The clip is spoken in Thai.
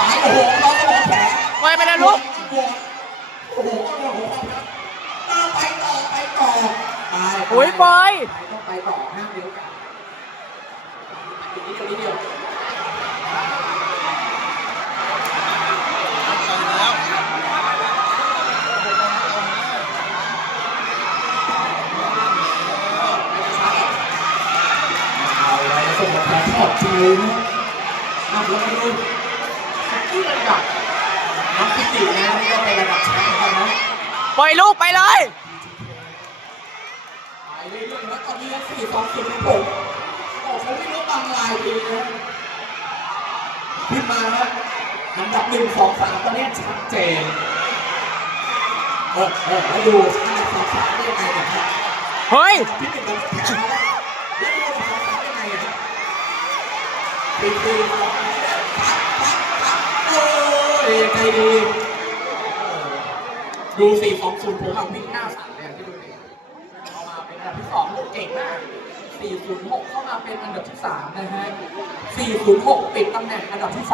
ตายโอ้โหตอนนี้ผมแผลไวไปแล้วลูกโอ้โหโอ้โหต่อไปต่อไปต่อตายโอ้ยบอยต้องไปต่อห้ามเดียวกันนิดเดียวนิดเดียวส่งมาแผลทอดใจนะอ้าวแล้วไปดู ที่ระดับน้องพิตินะนี่ก็เป็นระดับแชมป์เหมือนกันนะปล่อยลูกไปเลย ไปเรื่อยๆแล้วตอนนี้สี่สองศูนย์ผมโอ้เขาไม่รู้บางลายดีนะขึ้นมาแล้วอันดับหนึ่งสองสามตอนนี้ชัดเจนเออเออแล้วดูอันดับสองสามได้ยังไงเนี่ยครับเฮ้ยที่หนึ่งผมแข็งแล้วแล้วดูสองสามได้ยังไงอะครับปีปีปั๊บปั๊บปั๊บโอ้ ยยังไงดี ดูสี่สองศูนย์ผมเอาวิ่งหน้าสั่นเลยที่ดูดิเข้ามาเป็นอันดับที่สองลูกเก่งมาก406 เข้ามาเป็นอันดับที่ 3 นะฮะ 406ปิดตำแหน่งอันดับที่